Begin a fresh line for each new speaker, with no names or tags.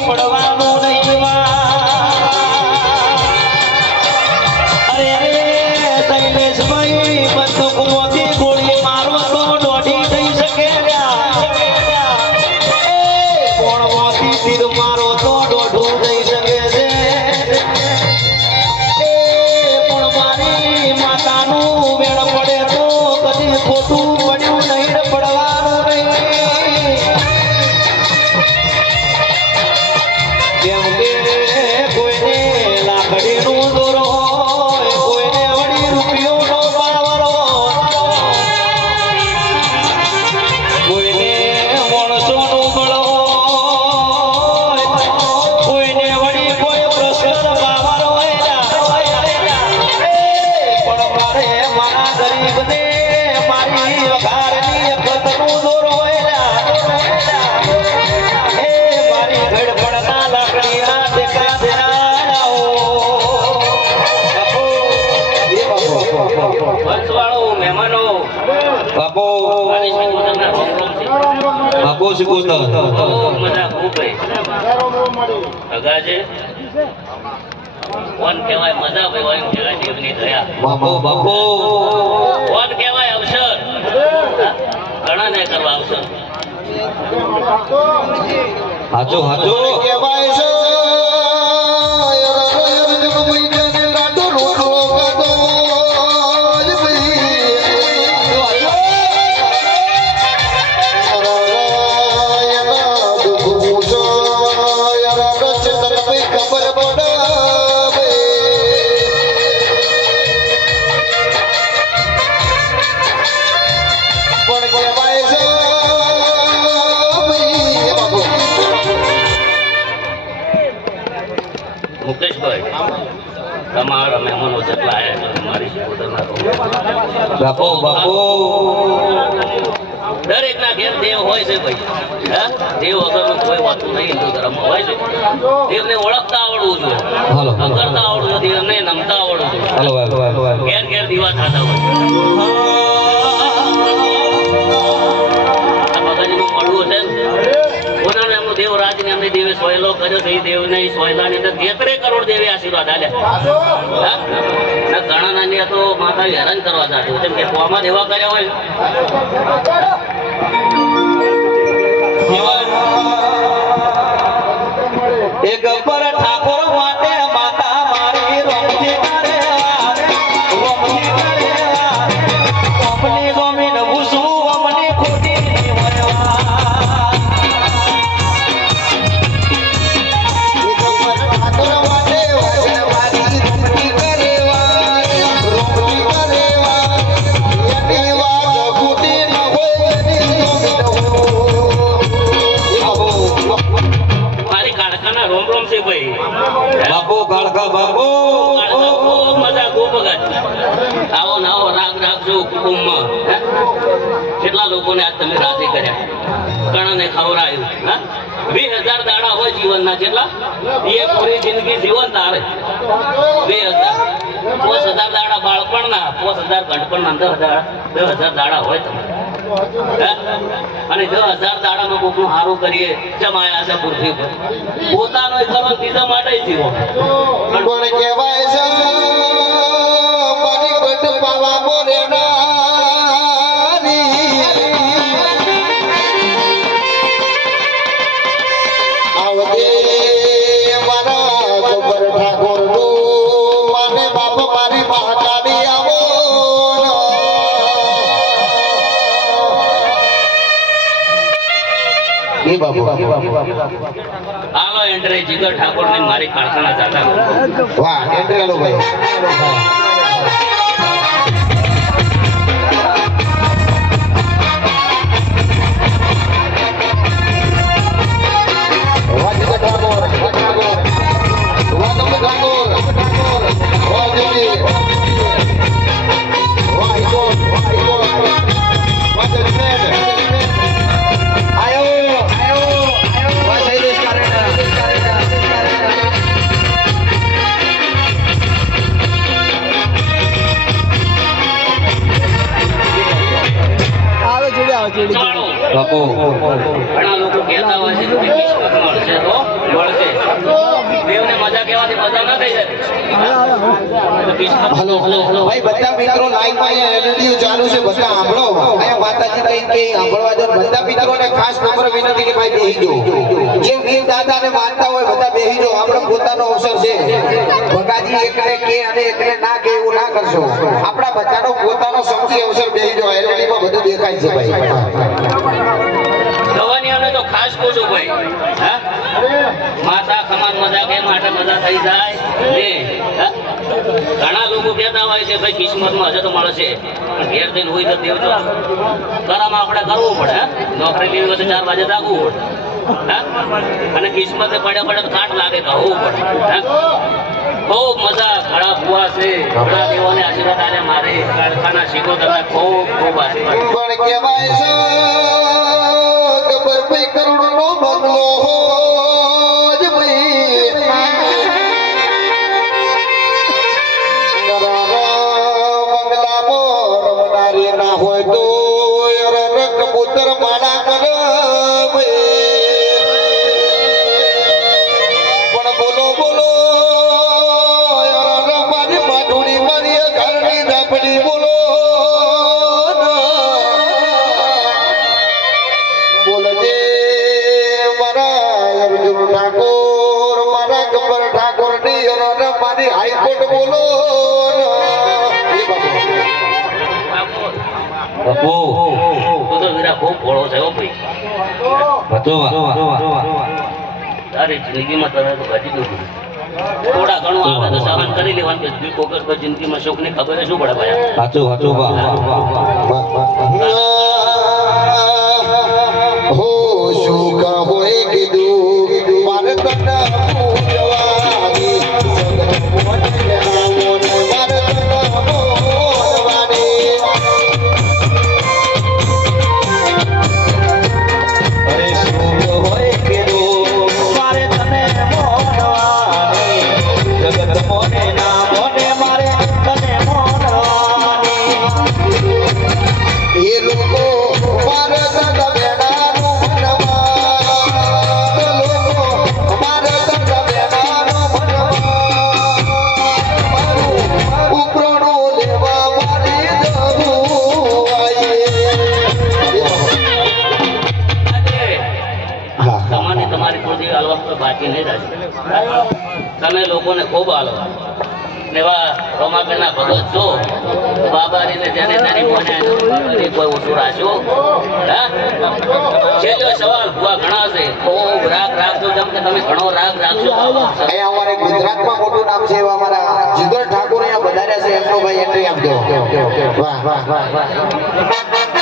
પડવાનું બાપો
મજા ખૂબ છે? કોણ કહેવાય મજા ભાઈ કોણ કહેવાય દેવની દયા.
બાપો બાપો.
કોણ કહેવાય અવસર? ઘણા ને કરવા અવસર.
હાચો હાચો.
કહેવાય બાપો
બાપો.
દરેક ના ઘેર દેવ હોય છે ભાઈ. હા? દેવ વગરનું કોઈ વાતું નહીં હિન્દુ ધર્મ હોય છે. દેવને ઓળખતા આવડવું જોઈએ. કરતા આવડવું જોઈએ દેવને નમતા આવડવું જોઈએ. ઘેર ઘેર દીવા થતા હોય દેવે કર્યો છે એ દેવને સોયલાની અંદર તેત્રે કરોડ દેવે આશીર્વાદ આલ્યા? ઘણા નાની તો માતા હેરાન કરવા જાતું. કેમ કે કોમાં દેવા કર્યા હોય?
આવો
રાગ રાખજો કુટુંબમાં? કેટલા લોકોને આજ તમે રાજી કર્યા? ઘણાને ખવડાયું વીસ હજાર દાડા હોય જીવનના કેટલા એ પૂરી જિંદગી જીવન તારે બે હજાર. પોસ હજાર દાડા બાળપણના, પોસ હજાર ગઢપણના દસ હજાર દસ હજાર દાડા હોય તમારે. અને દસ હજાર દાડામાં કોકનું સારું કરીએ, જમાયા છે પૃથ્વી પર. પોતાનો કરો બીજા માટે જીવો.
કહેવાય બાપુ
હાલો એન્ટ્રી જીગર ઠાકોર ને મારી કારખાના ચાટા
વાહ એન્ટ્રી આલો ભાઈ વાહ જીગર
બાપુ.
ઘણા લોકો કહેતા હોય છે કે કિસ્મત મળશે તો મળશે. દેવને મજા કહેવાથી મજા ના થઈ જાય.
Hello hello hello. ભાઈ બધા મિત્રો લાઈનમાં એલઈડી ચાલુ છે. બધા સાંભળો. અહીંયા માતાજી કઈ કઈ સાંભળવા જો. બધા મિત્રોને ખાસ નંબર વિનંતી કે ભાઈ બેહી જો. જે વીર દાદાને માનતા હોય બધા બેહી જો. આપણો પોતાનો અવસર છે. ભગાજી એકને કે અને એકને ના કે એવું ના કરશો. આપણા બધાનો પોતાનો સૌથી અવસર બેહી જો. એલઈડી માં બધું દેખાય છે ભાઈ.
તો છું ભાઈ હા માતા સમાન મજા કે માટે મજા થઈ જાય ને? ઘણા લોકો કહેતા હોય છે, ભાઈ, કિસ્મતમાં હશે તો મળશે પણ ઘેર જઈને હોય તો દેવ જો કરમ આપણે કરવું પડે? નોકરી લેવી હોય તો ચાર વાગે જાગવું પડે? અને કિસ્મતે પડે પડે તો કાટ લાગે કહવું પડે? ખૂબ મજા, ઘણા ફુવા છે ઘણા દેવોને આશીર્વાદ આને મારે કારખાના શીખો તમે ખૂબ ખૂબ આશીર્વાદ
Oh,
બાપુ.
તું તો વીરા ખૂબ ભોળો છે હો ભાઈ તારી જિંદગીમાં તને તો ઘટી દઉં થોડા ઘણું આવે તો સહન કરી લેવાનું કે કોકસ તો જિંદગીમાં શોખની ખબર શું પડે ભાઈ?
સાચું સાચું
તમે લોકોને ખૂબ આલો. એવા રોમાબેનના ભગત છો બાબારીને જેને તેની મોને કોઈ ઓછું રાખ્યો. હા? છેલ્લો સવાલ, ભૂવા ઘણા છે. ખૂબ રાગ રાખજો, જેમ કે તમે ઘણો રાગ રાખજો
અહીંયા અમારે ગુજરાતમાં મોટું નામ છે, એવા અમારા જીગર ઠાકોર અહીંયા વધાર્યા છે. એમનો ભાઈ એન્ટ્રી આપજો. વાહ વાહ વાહ વાહ.